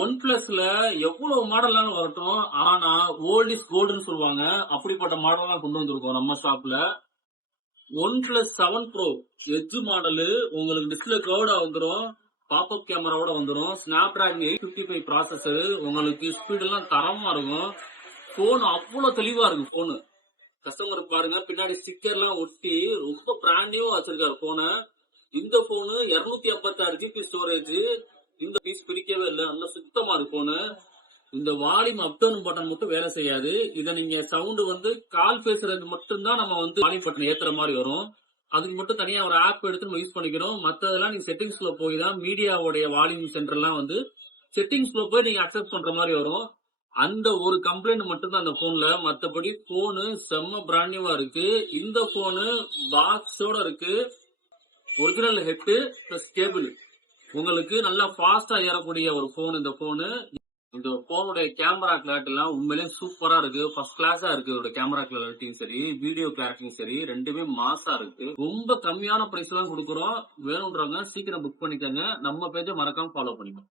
One பிளஸ்ல எவ்வளவு மாடல்லாம் வரட்டும், ஆனா ஓல்ட் இஸ் கோல்டுன்னு சொல்லுவாங்க. அப்படிப்பட்ட மாடல்லாம் கொண்டு வந்திருக்கோம் நம்ம ஷாப்ல. One plus 7 bro edge model உங்களுக்கு டிஸ்பிளே கர்வ்டா வந்துரும். பாப்அப் கேமராவோட வந்துரும். Snap dragon 855 processor. உங்களுக்கு ஸ்பீட் எல்லாம் தரமா இருக்கும். போன் அவ்வளவு தெளிவா இருக்கு போனு. கஸ்டமர் பாருங்க பின்னாடி ஸ்டிக்கர் எல்லாம் ஒட்டி ரொம்ப பிராண்டியோ வச்சிருக்காரு போனை. இந்த போனு 256 ஜிபி ஸ்டோரேஜ். இந்த பீஸ் பிரிக்கவே இல்லை, நல்லா சுத்தமா இருக்கு போனு. இந்த வால்யூம் அப் டவுன் பட்டன் மட்டும் வேலை செய்யாது. இத நீங்க சவுண்ட் வந்து கால் பேசுறது மட்டும் தான் நம்ம வந்து வால்யூம் பட்டன் ஏத்துற மாதிரி வரும். அதுக்கு மட்டும் தனியா ஒரு ஆப் எடுத்து நம்ம யூஸ் பண்ணிக்கிறோம். மத்ததெல்லாம் நீங்க செட்டிங்ஸ்ல போய் தான் மீடியாவுடைய வால்யூம் சென்டர் எல்லாம் வந்து செட்டிங்ஸ்ல போய் நீங்க அக்செப்ட் பண்ற மாதிரி வரும். அந்த ஒரு கம்ப்ளைண்ட் மட்டும் தான் அந்த போன்ல. மத்தபடி போனு செம்ம பிராண்ட் நியூவா இருக்கு. இந்த போனு பாக்ஸோட இருக்கு. Original head plus cable. உங்களுக்கு நல்லா ஃபாஸ்டா ஏறக்கூடிய ஒரு போன் இந்த போனு. இந்த போனுடைய கேமரா கிளாரிட்டி எல்லாம் உண்மையிலேயே சூப்பரா இருக்கு. ஃபர்ஸ்ட் கிளாஸா இருக்கு. இதோட கேமரா கிளாரிட்டியும் சரி, வீடியோ கிளாரிட்டியும் சரி, ரெண்டுமே மாசா இருக்கு. ரொம்ப கம்மியான பிரைஸ் தான் கொடுக்குறோம். வேணும்ன்றவங்க சீக்கிரம் புக் பண்ணிக்கோங்க. நம்ம பேஜை மறக்காம ஃபாலோ பண்ணிக்கோங்க.